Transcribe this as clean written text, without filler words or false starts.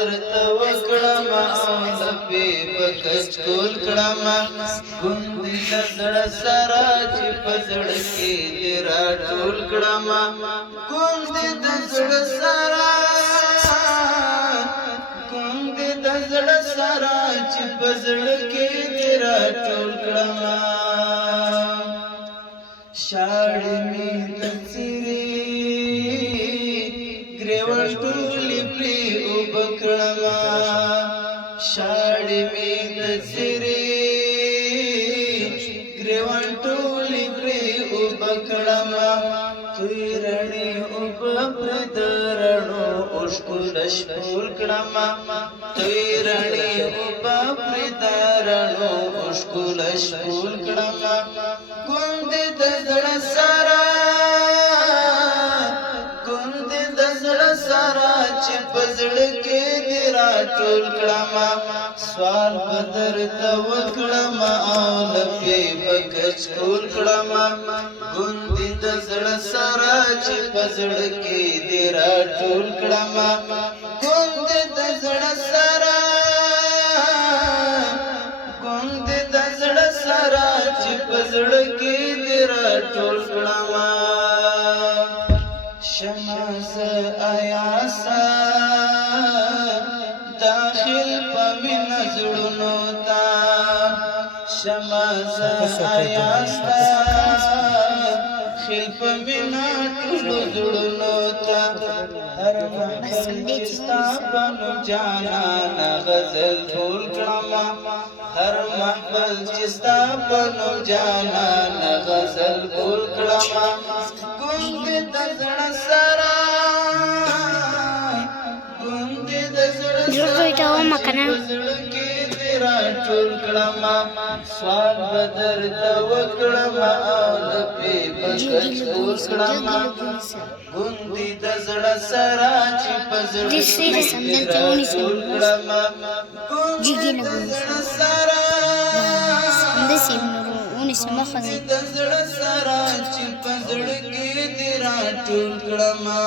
درته وکړما او لپې په کچ کول کړما ګوندې د زړه سره چې په زړه کې دې راټول کړما ګوندې د زړه سره ګوندې د زړه سره چې په زړه کې دې راټول کړما شاړې مې د څیرې ګریوان ټولې پرې اوبه کړما شاړې مې د څیرې ګریوان ټولې پرې اوبه کړما توی رڼې اوبه پرې د رڼو اوښکو لشپول کړما توی رڼې اوبه پرې د رڼو اوښکو لشپول کړما ګوندې د زړه سره ګوندې د زړه سره چې په زړه کې دې راټول کړما سوال به درته وکړما او لپې به کچ کول کړما ګوندې د زړه سره چې په زړه کې دې راټول کړما ګوندې د زړه سره ګوندې د زړه سره چې په زړه کې دې راټول کړما شمع زه ایاسا داخل په مینه زړونو ته شمع زه ایاسا خل په مینه ټولو زړونو ته هر محفل چې ستا په نوم جانانه غزل ټول کړما هر محفل چې ستا په نوم جانانه غزل ټول کړما ګوندې د زړه سره ګوندې د زړه سره په زړه کې دې راټول کړما سوال به درته وکړما او لپې به کچ کول کړما ګوندې د زړه سره چې په زړه کې دې راټول کړما ګوندې د زړه سره ګوندې د زړه سره چې په زړه کې دې راټول کړما